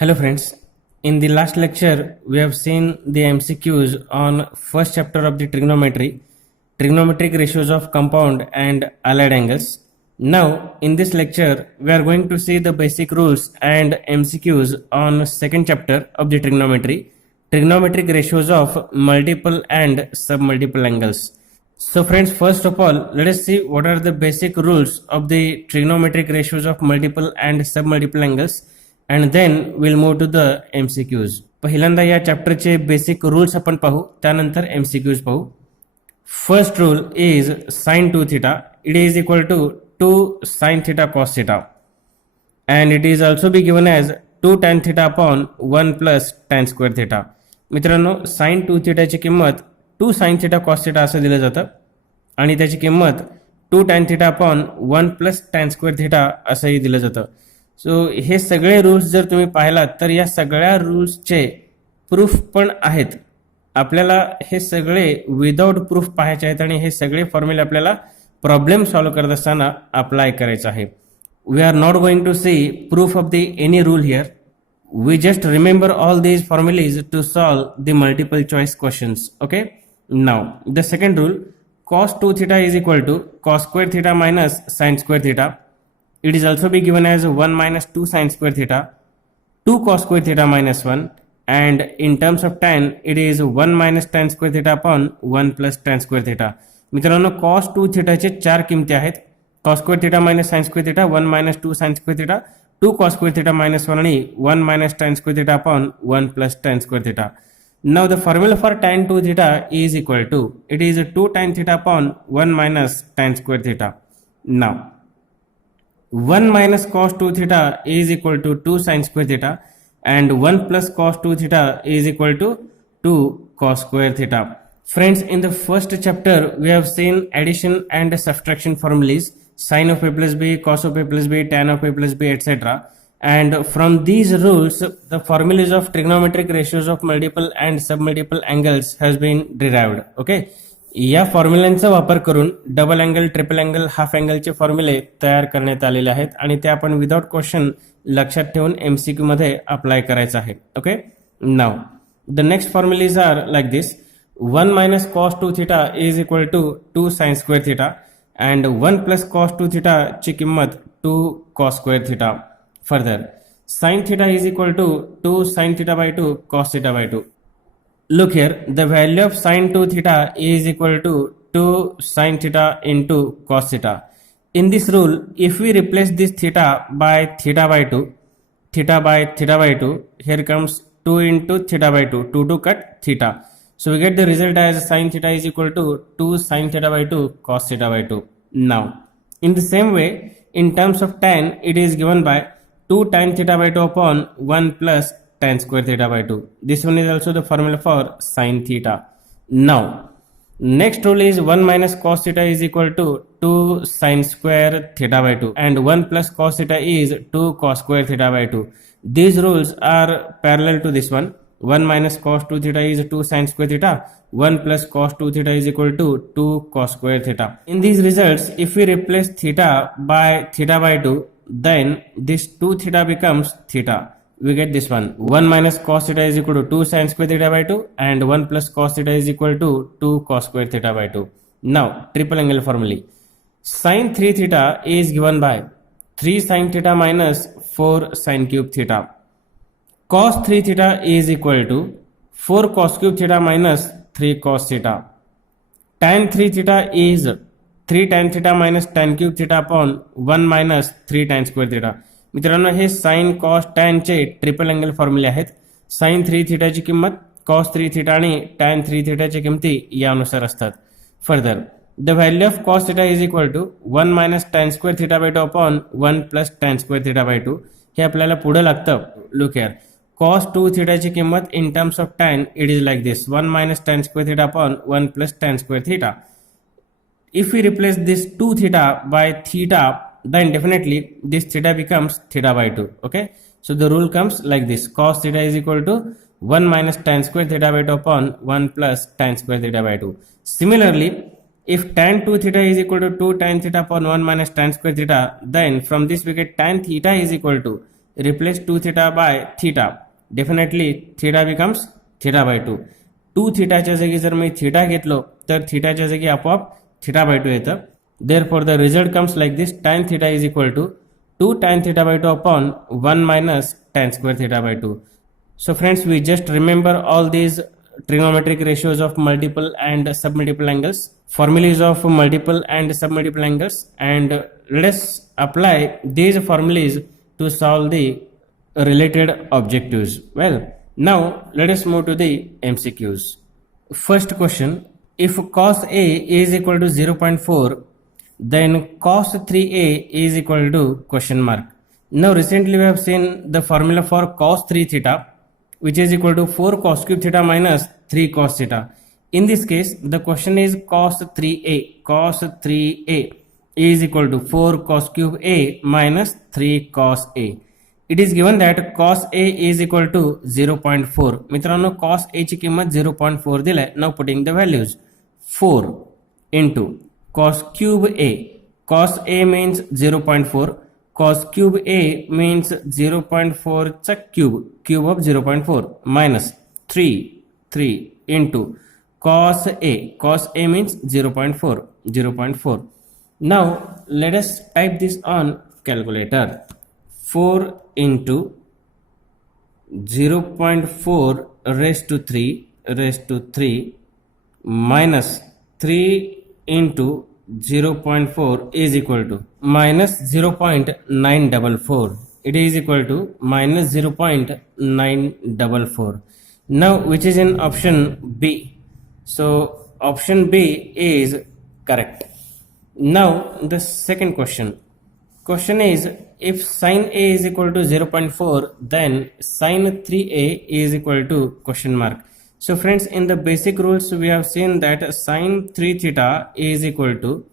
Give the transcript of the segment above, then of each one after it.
Hello friends, in the last lecture we have seen the MCQs on first chapter of the trigonometry, trigonometric ratios of compound and allied angles. Now in this lecture we are going to see the basic rules and MCQs on second chapter of the trigonometry, trigonometric ratios of multiple and submultiple angles. So friends, first of all let us see what are the basic rules of the trigonometric ratios of multiple and submultiple angles. And then will move to the MCQs. पहिल्यांदा या चॅप्टरचे basic rules आपण पाहू, त्यानंतर MCQs पाहू. First rule is sine 2 theta. It is equal to 2 sine theta cos theta and it is also be given as 2 tan theta upon 1 plus tan square theta. मित्रांनो, sine 2 थीटाची किंमत 2 sine theta cos theta असं दिलं जातं आणि त्याची किंमत 2 tan theta upon 1 plus tan square theta असंही दिलं जातं. सो हे सगळे रूल्स जर तुम्ही पाहिलात तर या सगळ्या रूल्सचे प्रूफ पण आहेत. आपल्याला हे सगळे विदाउट प्रूफ पाहायचे आहेत आणि हे सगळे फॉर्म्युले आपल्याला प्रॉब्लेम सॉल्व्ह करत असताना अप्लाय करायचं आहे. We are not going to see proof of the any rule here. We just remember all these formulae to solve the multiple choice questions. Okay, now the second rule, cos 2 theta is equal to cos square theta minus sin square theta. It is also be given as 1 minus 2 sin square theta, 2 cos square theta minus 1, and in terms of tan it is 1 minus tan square theta upon 1 plus tan square theta. मित्रांनो, cos 2 theta चे चार किमती आहेत. cos square theta minus sin square theta, 1 minus 2 sin square theta, 2 cos square theta minus 1 आणि 1 minus tan square theta upon 1 plus tan square theta. Now the formula for tan 2 theta is equal to, it is 2 tan theta upon 1 minus tan square theta. Now 1 minus cos 2 theta is equal to 2 sin square theta and 1 plus cos 2 theta is equal to 2 cos square theta. Friends, in the first chapter we have seen addition and subtraction formulas, sin of a plus b, cos of a plus b, tan of a plus b, etc. And from these rules the formulas of trigonometric ratios of multiple and submultiple angles has been derived. Okay, या फॉर्म्युलांचा वापर करून double angle, triple angle, half अँगलचे फॉर्म्युले तयार करण्यात आलेले आहेत आणि ते आपण विदाउट क्वेश्चन लक्षात ठेवून MCQ मध्ये अप्लाय करायचं आहे. Okay, now the next formulae are like this. 1 minus cos 2 theta is equal to 2 sin square theta and 1 plus cos 2 theta ची किंमत 2 cos square theta. Further, sin theta is equal to 2 sin theta by 2 cos theta by 2. Look here, the value of sin 2 theta is equal to 2 sin theta into cos theta. In this rule, if we replace this theta by theta by 2, theta by theta by 2, here comes 2 into theta by 2, 2 to cut theta. So we get the result as sin theta is equal to 2 sin theta by 2 cos theta by 2. Now, in the same way, in terms of tan, it is given by 2 tan theta by 2 upon 1 plus tan square theta by 2. This one is also the formula for sin theta. Now, next rule is 1 minus cos theta is equal to 2 sin square theta by 2 and 1 plus cos theta is 2 cos square theta by 2. These rules are parallel to this one. 1 minus cos 2 theta is 2 sin square theta. 1 plus cos 2 theta is equal to 2 cos square theta. In these results, if we replace theta by theta by 2, then this 2 theta becomes theta. We get this one. 1 minus cos theta is equal to 2 sin square theta by 2 and 1 plus cos theta is equal to 2 cos square theta by 2. Now, triple angle formula. Sin 3 theta is given by 3 sin theta minus 4 sin cube theta. Cos 3 theta is equal to 4 cos cube theta minus 3 cos theta. Tan 3 theta is 3 tan theta minus tan cube theta upon 1 minus 3 tan square theta. मित्रांनो, हे sine cos tan चे triple angle फॉर्म्युले आहेत. Sine 3 थीटाची किंमत, cos 3 theta आणि tan 3 थीटाची किमती यानुसार असतात. Further, the value of cos theta is equal to 1 minus tan square theta by 2 upon 1 plus tan square theta by 2. हे आपल्याला पुढे लागतं. लुक हिअर, कॉस 2 थीटाची किंमत in terms of tan it is like this, 1 minus tan square theta upon 1 plus tan square theta. If we replace this 2 theta by theta, then definitely this theta becomes theta by 2. Okay, so the rule comes like this: cos theta is equal to 1 minus tan square theta by 2 upon 1 plus tan square theta by 2. Similarly, if tan 2 theta is equal to 2 tan theta upon 1 minus tan square theta, then from this we get tan theta is equal to replace 2 theta by theta. Definitely theta becomes theta by 2. 2 thetaच्या जागी जर मी theta घेतलो तर thetaच्या जागी आपोआप theta by 2 येतं. Therefore the result comes like this: tan theta is equal to 2 tan theta by 2 upon 1 minus tan square theta by 2. So friends, we just remember all these trigonometric ratios of multiple and submultiple angles, formulas of multiple and submultiple angles, and let us apply these formulas to solve the related objectives. Well, now let us move to the MCQs. First question: if cos A is equal to 0.4, then cos 3A is equal to question mark. Now recently we have seen the formula for cos 3 theta, which is equal to 4 cos cube theta minus 3 cos theta. In this case, the question is cos 3A. Cos 3A is equal to 4 cos cube A minus 3 cos A. It is given that cos A is equal to 0.4. मित्रांनो, cos A ची किंमत 0.4 दिलाय. Now putting the values: 4 into cos cube A. Cos A means 0.4. Cos cube A means 0.4 चा cube of 0.4 minus 3 into cos A. Cos A means 0.4. Now let us type this on calculator. 4 into 0.4 raised to 3 minus 3 into 0.4 is equal to minus 0.944. It is equal to minus 0.944. Now which is in option B? So option B is correct. Now the second question. Question is, if sin A is equal to 0.4, then sin 3A is equal to question mark. So friends, in the basic rules we have seen that sin 3 theta is equal to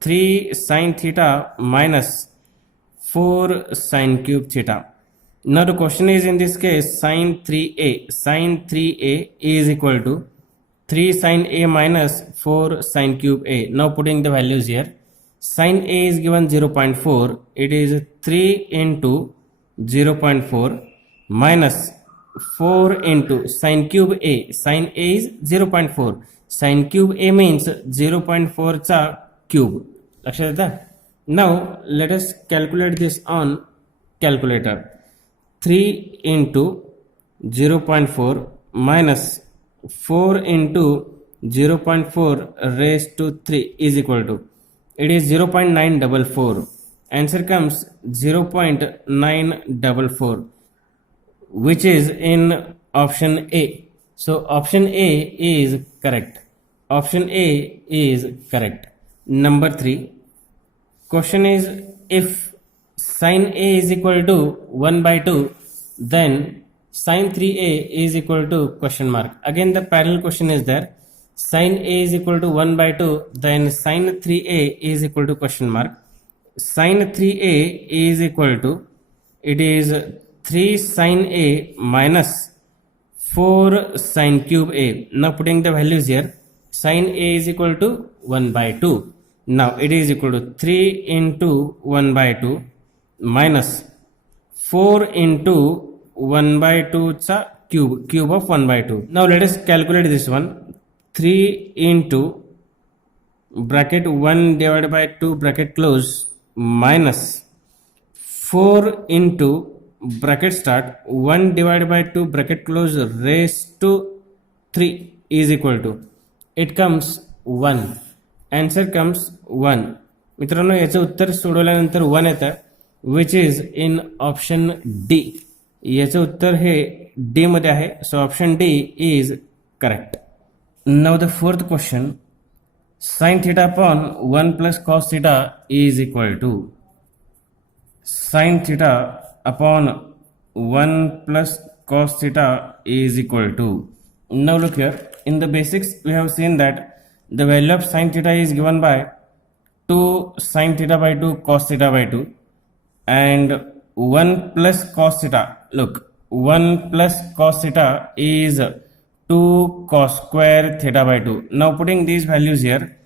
3 sin theta minus 4 sin cube theta. Now the question is, in this case, sin 3A. Sin 3A is equal to 3 sin A minus 4 sin cube A. Now putting the values here. Sin A is given 0.4. It is 3 into 0.4 minus 4 into sin cube A. Sin A is 0.4. Sin cube A means 0.4 चा cube. लक्षात येतं? Now let us calculate this on calculator. 3 into 0.4 minus 4 into 0.4 raised to 3 is equal to, it is 0.944. Answer comes 0.944, which is in option A. So option A is correct. Option A is correct. Number 3. Question is, if sin A is equal to 1 by 2, then sin 3A is equal to question mark. Again the parallel question is there. Sin A is equal to 1 by 2, then sin 3A is equal to question mark. Sin 3A is equal to, it is 3 sin A minus 4 sin cube A. Now putting the values here. Sin A is equal to 1 by 2. Now it is equal to 3 into 1 by 2 minus 4 into 1 by 2 चा cube of 1 by 2. Now let us calculate this one. 3 into bracket 1 divided by 2 bracket close minus 4 into bracket start 1 divided by 2 bracket close raised to 3 is equal to, it comes 1. Answer comes 1. मित्रांनो, याचं उत्तर सोडवल्यानंतर 1 येतं, which is in option D. याचं उत्तर हे D मध्ये आहे. So option D is correct. Now the fourth question. Sin theta upon 1 plus cos theta is equal to sin theta upon 1 plus cos theta is equal to. Now look here. In the basics we have seen that the value of sin theta is given by 2 sin theta by 2 cos theta by 2 and 1 plus cos theta. Look, 1 plus cos theta is 2 cos square theta by 2. Now putting these values here,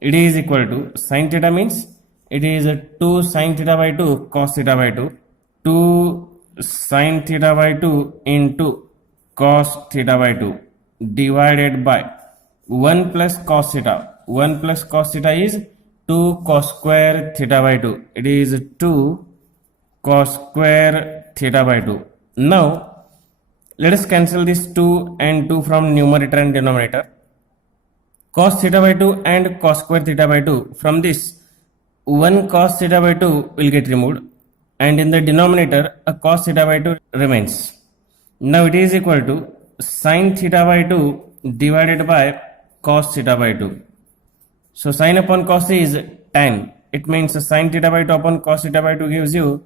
it is equal to sin theta means it is 2 sin theta by 2 cos theta by 2. 2 sin theta by 2 into cos theta by 2 divided by 1 plus cos theta. 1 plus cos theta is 2 cos square theta by 2. It is 2 cos square theta by 2. Now let us cancel this 2 and 2 from numerator and denominator. Cos theta by 2 and cos square theta by 2. From this, 1 cos theta by 2 will get removed, and in the denominator, a cos theta by 2 remains. Now it is equal to sin theta by 2 divided by cos theta by 2. So sin upon cos is tan. It means sin theta by 2 upon cos theta by 2 gives you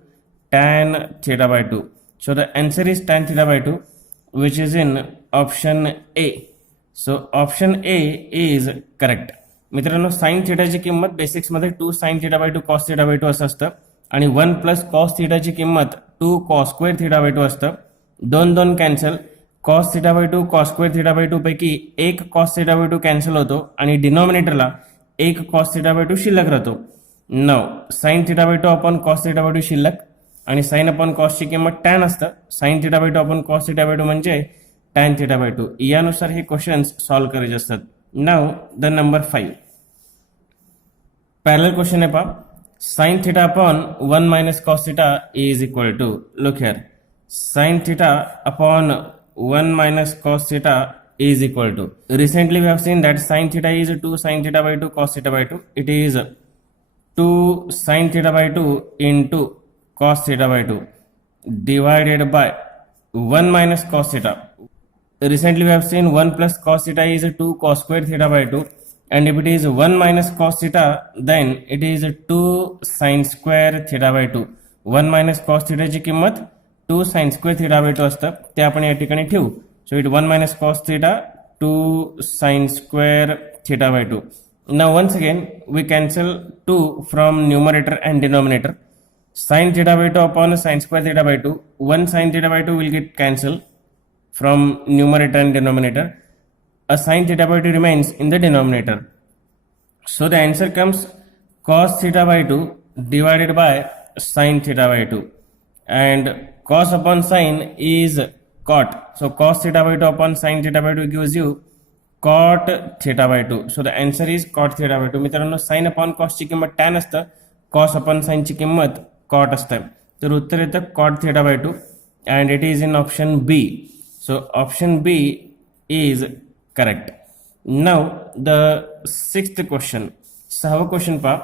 tan theta by 2. So the answer is tan theta by 2, which is in option A. So option A is correct. मित्रांनो sign थिटाची किंमत basics मध्ये 2 sin theta by 2 cos theta by 2 असं असतं आणि 1 plus cos थिटाची किंमत 2 cos square theta by 2 असतं. दोन दोन cancel. cos theta by 2 cos square theta by 2 पैकी एक cos theta by 2 कॅन्सल होतो आणि डिनॉमिनेटरला एक cos theta by 2 शिल्लक राहतो. Now sin theta by 2 upon cos theta by 2 शिल्लक आणि sin अपॉन cos ची किंमत tan असतं. sin theta by 2 upon cos theta by 2 म्हणजे tan theta by 2. यानुसार हे क्वेश्चन्स सॉल्व्ह करायचे असतात. Now the number 5 parallel question है पा. sin theta upon 1 minus cos theta is equal to, look here, sin theta upon 1 minus cos theta is equal to, recently we have seen that sin theta is 2 sin theta by 2 cos theta by 2. It is 2 sin theta by 2 into cos theta by 2 divided by 1 minus cos theta. Recently we have seen 1 plus cos theta is 2 cos square theta by 2, and if it is 1 minus cos theta, then it is 2 sin square theta by 2. 1 minus cos theta ची किंमत 2 sin square theta by 2 असतं, ते आपण या ठिकाणी ठेवू. So it 1 minus cos theta 2 sin square theta by 2. Now once again we cancel 2 from numerator and denominator. Sin theta by 2 upon sin square theta by 2. 1 sin theta by 2 will get cancelled from numerator and denominator. A sin theta by 2 remains in the denominator. So the answer comes cos theta by 2 divided by sin theta by 2. And cos upon sin is cot. So cos theta by 2 upon sin theta by 2 gives you cot theta by 2. So the answer is cot theta by 2. मित्रांनो sin upon cos ची किंमत tan असतं, cos upon sin ची किंमत cot असतं. तर उत्तर येतं cot theta by 2 and it is in option B. So option B is correct. Now the sixth question. सहावा क्वेश्चन पहा.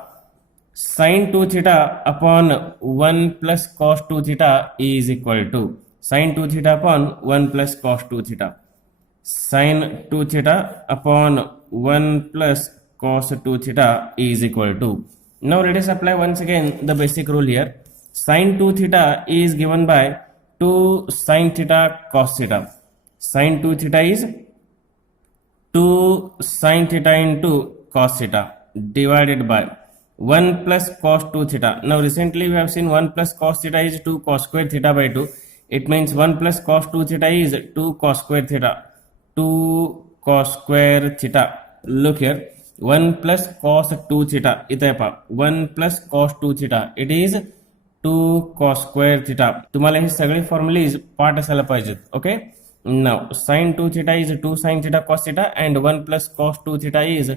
sin 2 theta upon 1 plus cos 2 theta is equal to, sin 2 theta upon 1 plus cos 2 theta. Sin 2 theta upon 1 plus cos 2 theta is equal to. Now let us apply once again the basic rule here. Sin 2 theta is given by 2 sin theta cos theta. Sin 2 theta is 2 sin theta into cos theta divided by 1 plus cos 2 theta. Now recently we have seen 1 plus cos theta is 2 cos square theta by 2. It means 1 plus cos 2 theta is 2 cos square theta. 2 cos square theta. Look here, 1 plus cos 2 theta. इथे पहा 1 plus cos 2 theta. It is 2 cos square theta. तुम्हाला हे सगळे formulas पाठ असायला पाहिजेत. Okay. Now sin 2 theta is 2 sin theta cos theta and 1 plus cos 2 theta is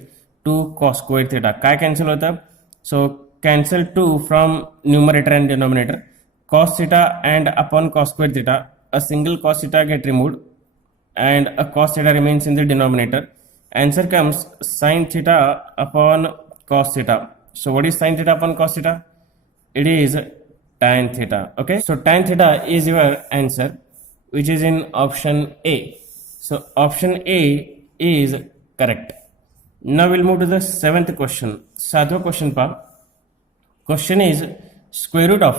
2 cos square theta. काय cancel होतं? So cancel 2 from numerator and denominator. Cos theta and upon cos square theta, a single cos theta get removed and a cos theta remains in the denominator. Answer comes sin theta upon cos theta. So what is sin theta upon cos theta? It is tan theta. Okay, so tan theta is your answer, which is in option A. So option A is correct. Now we'll move to the seventh question. सातवा question pa. Question is square root of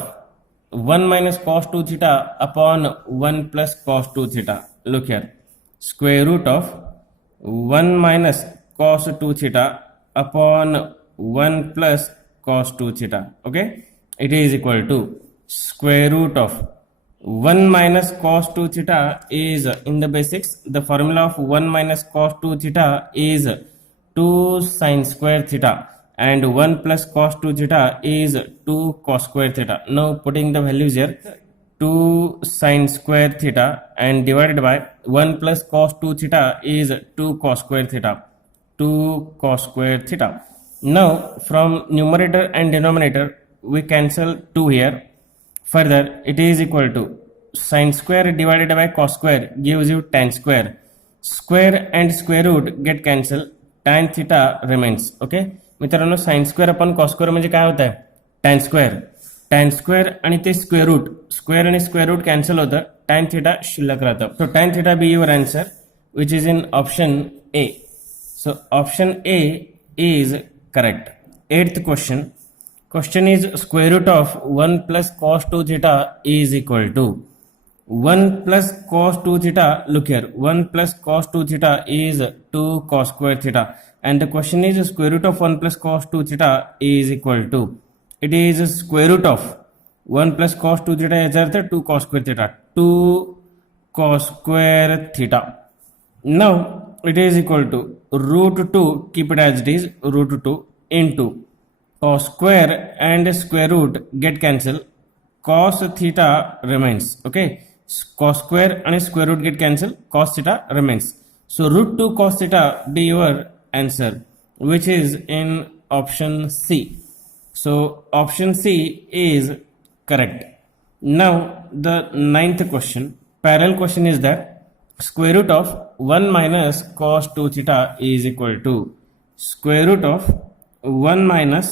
1 minus cos 2 theta upon 1 plus cos 2 theta. Look here, square root of 1 minus cos 2 theta upon 1 plus cos 2 theta. Okay, it is equal to square root of 1 minus cos 2 theta is, in the basics, the formula of 1 minus cos 2 theta is 2 sin square theta and 1 plus cos 2 theta is 2 cos square theta. Now putting the values here, 2 sine square theta and divided by 1 plus cos 2 theta is 2 cos square theta. 2 cos square theta. Now from numerator and denominator we cancel 2 here. Further it is equal to sine square divided by cos square gives you tan square. Square and square root get cancelled. Tan theta remains. Okay मित्रांनो sine square upon cos square म्हणजे काय होत आहे tan square. Tan square आणि ते square आणि square root cancel होतं. Tan theta शिल्लक राहतं. So tan theta be your answer which is in option A. So option A is correct. 8th question. Question is square root of 1 plus cos 2 theta is equal to 1 plus cos 2 theta. Look here, 1 plus cos 2 theta is 2 cos square theta. And the question is square root of 1 plus cos 2 theta is equal to, it is square root of 1 plus cos 2 theta is 2 cos square theta. 2 cos square theta. Now it is equal to root 2, keep it as it is, root 2 into cos square and square root get cancelled. Cos theta remains. Okay, cos square and square root get cancelled. Cos theta remains. So root 2 cos theta be your answer, which is in option C. So option C is correct. Now the 9th question, parallel question is that square root of 1 minus cos 2 theta is equal to square root of 1 minus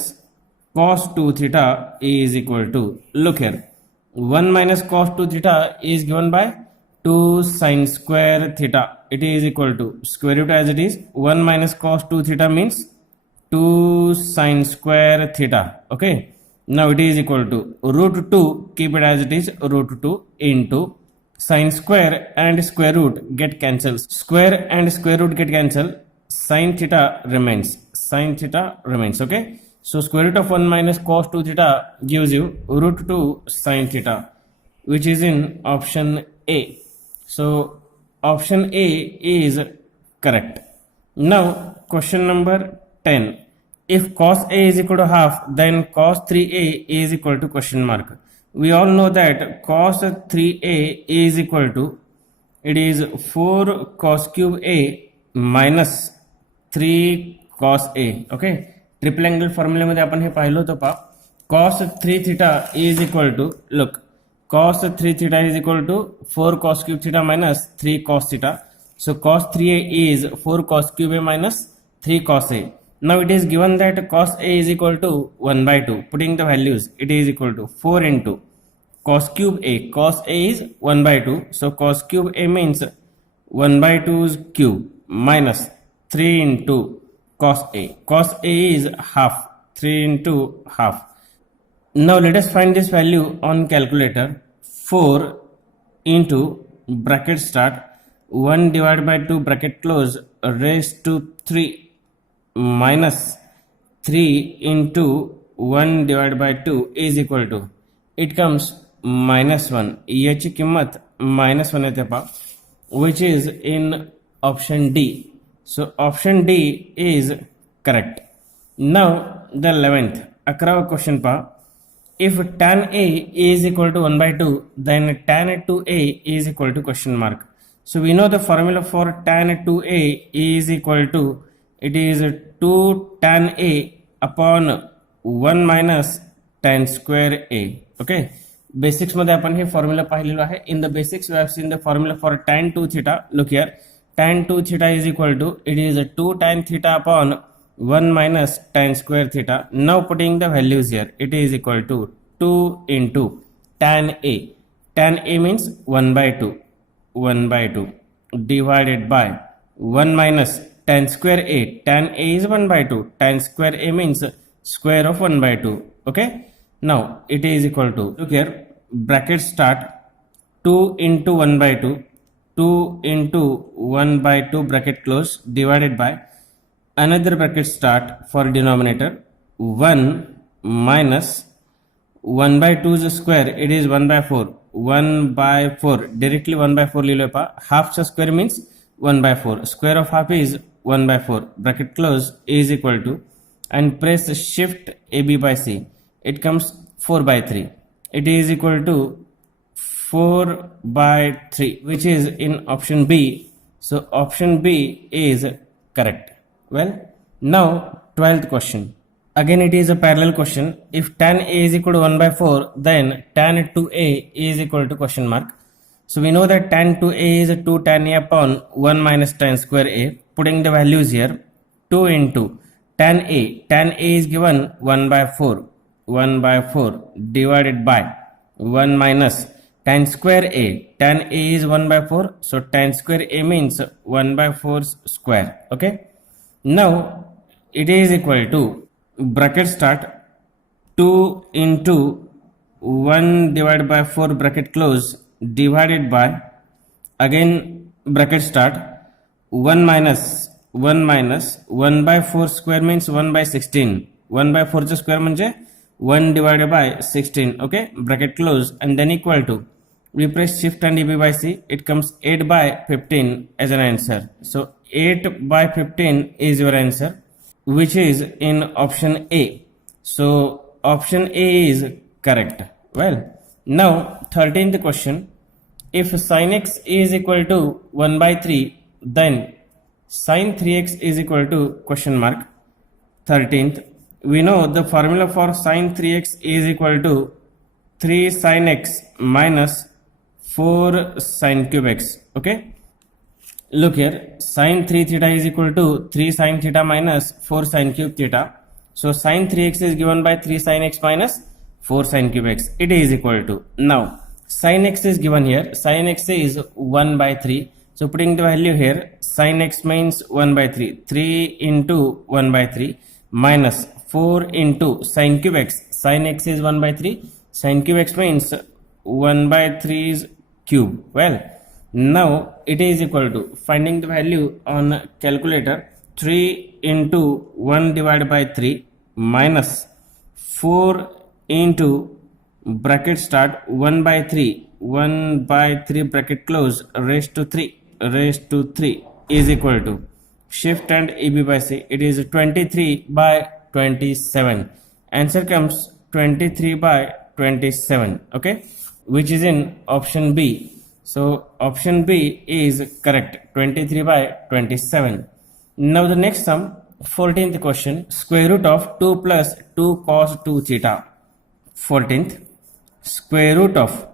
cos 2 theta is equal to, look here, 1 minus cos 2 theta is given by 2 sine square theta. It is equal to square root as it is. 1 minus cos 2 theta means 2 sine square theta. Okay, now it is equal to root 2, keep it as it is, root 2 into sine square and square root get cancelled. Square and square root get cancelled. Sine theta remains. Sine theta remains. Okay, so square root of 1 minus cos 2 theta gives you root 2 sine theta, which is in option A. So option A is correct. Now question number 10. If cos A is equal to half, then cos 3A is equal to question mark. We all know that cos 3A is equal to, it is 4 cos cube A minus 3 cos A. Okay, triple angle फॉर्म्युलेमध्ये आपण हे पाहिलं होतं पहा. cos 3 theta is equal to, look, cos 3 theta is equal to 4 cos cube theta minus 3 cos theta. So cos 3A is 4 cos cube A minus 3 cos A. Now it is given that cos A is equal to 1 by 2. Putting the values, it is equal to 4 into cos cube A. Cos A is 1 by 2. So cos cube A means 1 by 2's cube minus 3 into cos A. Cos A is half. 3 into half. Now let us find this value on calculator. 4 into bracket start 1 divided by 2 bracket close raised to 3 minus 3 into 1 divided by 2 is equal to, it comes minus 1. याची किंमत minus 1 येते पहा, which is in option D. So option D is correct. Now the 11th, 11th question pa. If tan A is equal to 1 by 2, then tan 2A is equal to question mark. So we know the formula for tan 2A is equal to, it is 2 tan A upon 1 minus tan square A. Okay, basics मध्ये आपण हे formula पाहिलेलो आहे. In the basics we have seen the formula for tan 2 theta. Look here, tan 2 theta is equal to, it is 2 tan theta upon 1 minus tan square theta. Now putting the values here, it is equal to 2 into tan A. Tan A means 1 by 2. 1 by 2 divided by 1 minus tan square A. Tan A is 1 by 2. Tan square A means square of 1 by 2. Okay, now it is equal to, look here, bracket start 2 into 1 by 2. 2 into 1 by 2 bracket close divided by another bracket start for denominator 1 minus 1 by 2's square, it is 1 by 4. 1 by 4 directly 1 by 4 लिहिलोय पहा. Half square means 1 by 4. Square of half is 1 by 4. Bracket close is equal to, and press shift AB by C. It comes 4 by 3. It is equal to 4 by 3, which is in option B. So option B is correct. Well, now 12th question. Again it is a parallel question. If tan A is equal to 1 by 4, then tan 2A is equal to question mark. So we know that tan 2A is 2 tan A upon 1 minus tan square A. Putting the values here, 2 into tan A. Tan A is given 1 by 4. 1 by 4 divided by 1 minus tan square A. Tan A is 1 by 4. So tan square A means 1 by 4 square. Okay. Now it is equal to bracket start 2 into 1 divided by 4 bracket close divided by again bracket start 1 minus 1 by 4 square means 1 by 16. 1 by 4 square म्हणजे 1 divided by 16. Okay, bracket close and then equal to, we press shift and EB by C, it comes 8 by 15 as an answer. So 8 by 15 is your answer, which is in option A. So option A is correct. Well, now 13th question. If sin x is equal to 1 by 3, then sin 3x is equal to question mark. 13th, we know the formula for sin 3x is equal to 3 sin x minus 4 sin cube x. Okay, look here, sin 3 theta is equal to 3 sin theta minus 4 sin cube theta. So sin 3x is given by 3 sin x minus 4 sin cube x. It is equal to, now sin x is given here. Sin x is 1 by 3. So putting the value here, sin x means 1 by 3. 3 into 1 by 3 minus 4 into sin cube x. Sin x is 1 by 3. Sin cube x means 1 by 3's cube. Well, now it is equal to, finding the value on calculator, 3 into 1 divided by 3 minus 4 into bracket start 1 by 3 bracket close raised to 3 is equal to, shift and EB by C, it is 23 by 27. Answer comes 23 by 27. Okay, which is in option B. So option B is correct, 23 by 27. Now the next sum, 14th question. Square root of 2 plus 2 cos 2 theta. 14th, square root of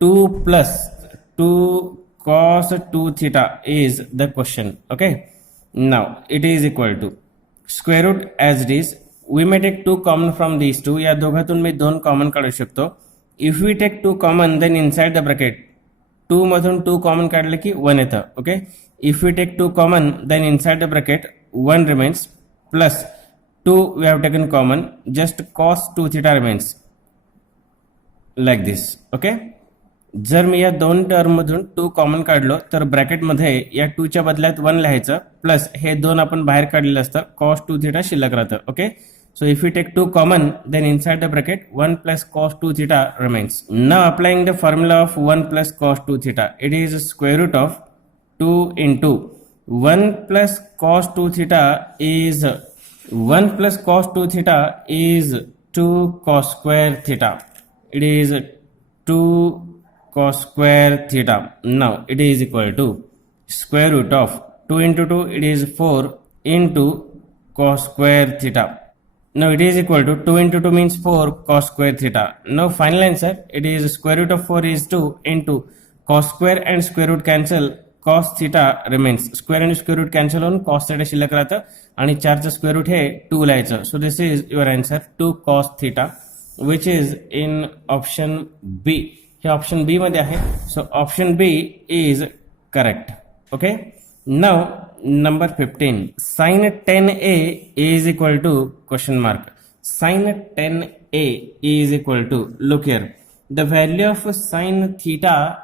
2 plus 2 cos 2 theta is the question. Okay, now it is equal to square root as it is. We may take 2 common from these two. या दोघातून मी 2 common काढू शकतो. If we take 2 common, then inside the bracket 2 मधून 2 common काढले की 1 येतं. Okay, if we take 2 common, then inside the bracket 1 remains plus 2 we have taken common, just cos 2 theta remains like this. Okay, जर मी या दोन term मधून 2 common काढलो तर ब्रॅकेट मध्ये या 2 च्या बदल्यात 1 लिहायचं, प्लस हे 2 आपण बाहेर काढलेलं असतं, cos 2 theta शिल्लक राहतं. Okay, so if we take 2 common, then inside the bracket 1 plus cos 2 theta remains. Now applying the formula of 1 plus cos 2 theta, it is square root of 2 into 1 plus cos 2 theta is 1 plus cos 2 theta is 2 cos square theta. It is 2 cos square theta. Now it is equal to square root of 2 into 2, it is 4 into cos square theta. Now it is equal to 2 into 2 means 4 cos square theta. Now final answer, it is square root of 4 is 2 into cos square and square root cancel, cos theta remains. Square and square root cancel होऊन cos theta शिल्लक राहतं आणि 4 चं square root हे 2 लिहायचं. So this is your answer, 2 cos theta, which is in option B. हे option B मध्ये आहे. So option B is correct. Okay, now number 15, sin 10a is equal to question mark. Sin 10a is equal to, look here, the value of sin theta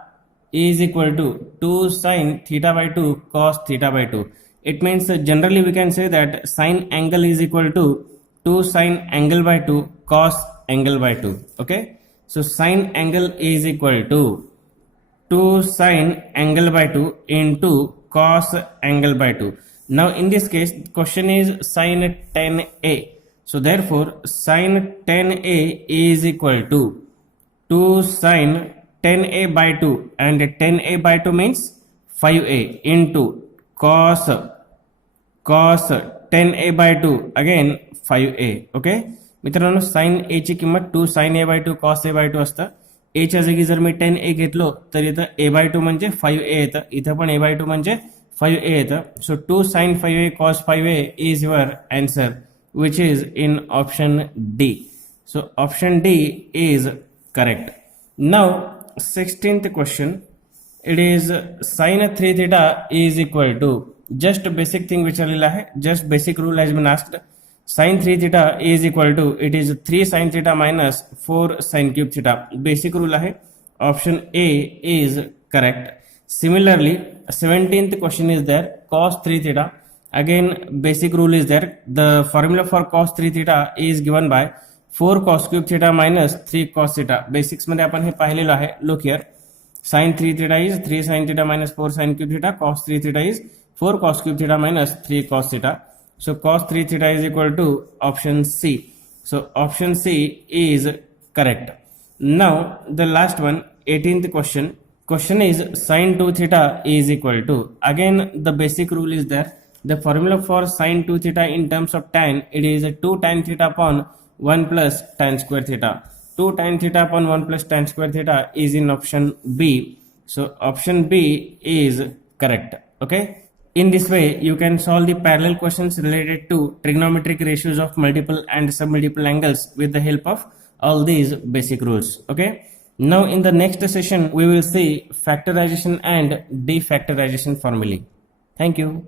is equal to 2 sin theta by 2 cos theta by 2. It means generally we can say that sin angle is equal to 2 sin angle by 2 cos angle by 2. Okay, so sin angle is equal to 2 sin angle by 2 into cos angle by 2. Now in this case question is sin 10a. So therefore sin 10a is equal to 2 sin 10a by 2 and 10a by 2 means 5a into cos 10a by 2 again 5a. Okay मित्रांनो, sign ए ची किंमत 2 sin a by 2 cos a by 2 असतं. a च्या जागी जर मी 10a घेतलो तर इथं a by 2 म्हणजे 5a येतं, इथं पण a by 2 म्हणजे 5a येतं. सो 2 sin 5a cos 5a is your answer, which is in option D. So option D is correct. Now 16th question, it is sin 3 theta is equal to, just basic thing विचारलेला आहे, just basic rule has been asked. Sin 3 theta is equal to, it is 3 sin theta minus 4 sin cube theta. Basic rule आहे, option A is correct. Similarly 17th question is there, cos 3 theta. Again basic rule is there. The formula for cos 3 theta is given by 4 cos cube theta minus 3 cos theta. Basics मध्ये आपण हे पाहिलेलं आहे. Look here, sin 3 theta is 3 sin theta minus 4 sin cube theta. Cos 3 theta is 4 cos cube theta minus 3 cos theta. So cos 3 theta is equal to option C. So option C is correct. Now the last one, 18th question. Question is sin 2 theta is equal to, again the basic rule is there. The formula for sin 2 theta in terms of tan, it is 2 tan theta upon 1 plus tan square theta. 2 tan theta upon 1 plus tan square theta is in option B. So option B is correct. Okay. In this way, you can solve the parallel questions related to trigonometric ratios of multiple and submultiple angles with the help of all these basic rules. Okay. Now in the next session, we will see factorization and defactorization formulae. Thank you.